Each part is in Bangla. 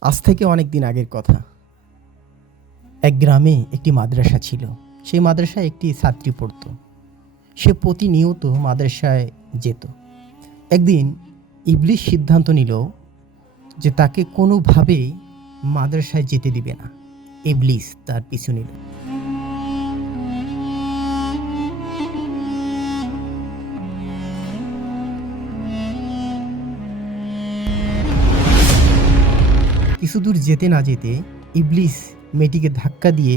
আজ থেকে অনেক দিন আগের কথা। এক গ্রামে একটি মাদ্রাসা ছিল। সেই মাদ্রাসায় একটি ছাত্রী পড়ত। সে প্রতিনিয়ত মাদ্রাসায় যেত। একদিন ইবলিশ সিদ্ধান্ত নিল যে তাকে কোনোভাবেই মাদ্রাসায় যেতে দিবে না। ইবলিস তার পিছু নিল। কিছু দূর যেতে না যেতে ইবলিস মেয়েটিকে ধাক্কা দিয়ে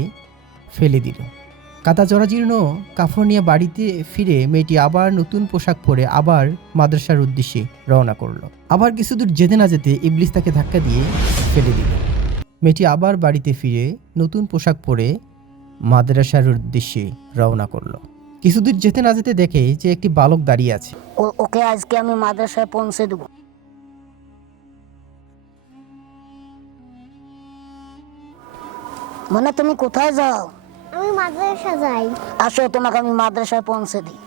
ফেলে দিল। কাতা জরাজীর্ণ কাফড় নিয়ে বাড়িতে ফিরে মেয়েটি আবার নতুন পোশাক পরে আবার মাদ্রাসার উদ্দেশ্যে রওনা করল। আবার কিছু দূর যেতে না যেতে ইবলিস তাকে ধাক্কা দিয়ে ফেলে দিল। মেয়েটি আবার বাড়িতে ফিরে নতুন পোশাক পরে মাদ্রাসার উদ্দেশ্যে রওনা করল। কিছু দূর যেতে না যেতে দেখে যে একটি বালক দাঁড়িয়ে আছে। ওকে আজকে আমি মাদ্রাসায় পৌঁছে দেবো। মানে তুমি কোথায় যাও? আমি মাদ্রাসা যাই। আসো তোমাকে আমি মাদ্রাসায় পৌঁছে দিই।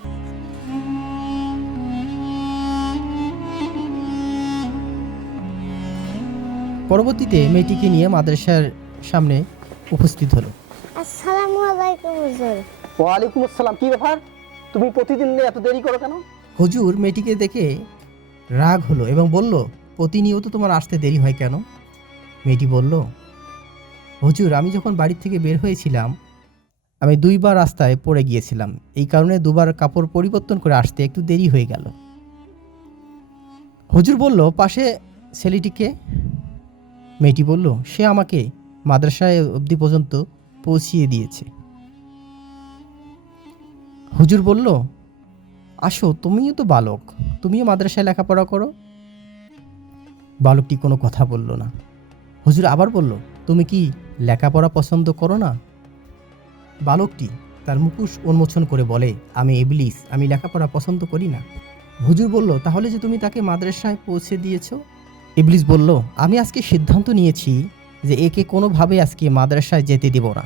পরবর্তীতে মেয়েটিকে নিয়ে মাদ্রাসার সামনে উপস্থিত হলো। আসসালামু আলাইকুম হুজুর। ওয়ালাইকুম আসসালাম কি ব্যাপার? তুমি প্রতিদিন এত দেরি করো কেন? হুজুর মেয়েটিকে দেখে রাগ হলো এবং বলল প্রতিনিয়ত তোমার আসতে দেরি হয় কেন? মেয়েটি বলল হুজুর, আমি যখন বাড়ি থেকে বের হয়েছিলাম, আমি দুইবার রাস্তায় পড়ে গিয়েছিলাম। এই কারণে দুবার কাপড় পরিবর্তন করে আসতে একটু দেরি হয়ে গেল। হুজুর বলল, পাশে ছেলেটিকে? মেয়েটি বলল, সে আমাকে মাদ্রাসায় অবধি পর্যন্ত পৌঁছিয়ে দিয়েছে। হুজুর বলল, আসো, তুমিও তো বালক, তুমিও মাদ্রাসায় লেখাপড়া করো? বালকটি কোনো কথা বলল না। হুজুর আবার বলল তুমি কি লেখাপড়া পছন্দ করো না? বালকটি তার মুখোশ উন্মোচন করে বলে, আমি ইবলিস, আমি লেখাপড়া পছন্দ করি না। হুজুর বলল, তাহলে যে তুমি তাকে মাদ্রাসায় পৌঁছে দিয়েছ? ইবলিস বলল, আমি আজকে সিদ্ধান্ত নিয়েছি যে একে কোনোভাবে আজকে মাদ্রাসায় যেতে দেব না।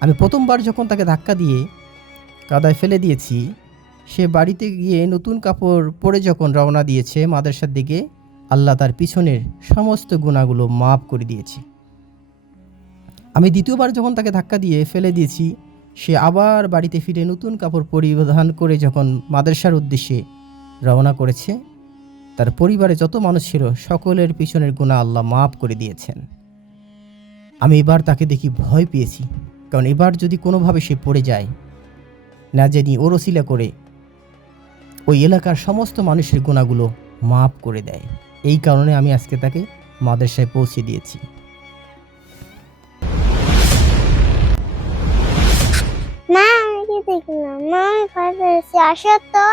আমি প্রথমবার যখন তাকে ধাক্কা দিয়ে কাদায় ফেলে দিয়েছি, সে বাড়িতে গিয়ে নতুন কাপড় পরে যখন রওনা দিয়েছে মাদ্রাসার দিকে, আল্লাহ তার পিছনের সমস্ত গুণাগুলো মাফ করে দিয়েছে। আমি দ্বিতীয়বার যখন তাকে ধাক্কা দিয়ে ফেলে দিয়েছি, সে আবার বাড়িতে ফিরে নতুন কাপড় পরিধান করে যখন মাদ্রাসার উদ্দেশ্যে রওনা করেছে, তার পরিবারে যত মানুষ ছিল, সকলের পিছনের গুণা আল্লাহ মাফ করে দিয়েছেন। আমি এবার তাকে দেখি ভয় পেয়েছি, কারণ এবার যদি কোনোভাবে সে পড়ে যায়, না জানি ওরসিলা করে ওই এলাকার সমস্ত মানুষের গুণাগুলো মাফ করে দেয়। এই কারণে আমি আজকে তাকে মাদ্রাসায় পৌঁছে দিয়েছি। দেখলাম। না আমি ভয় আসো তো।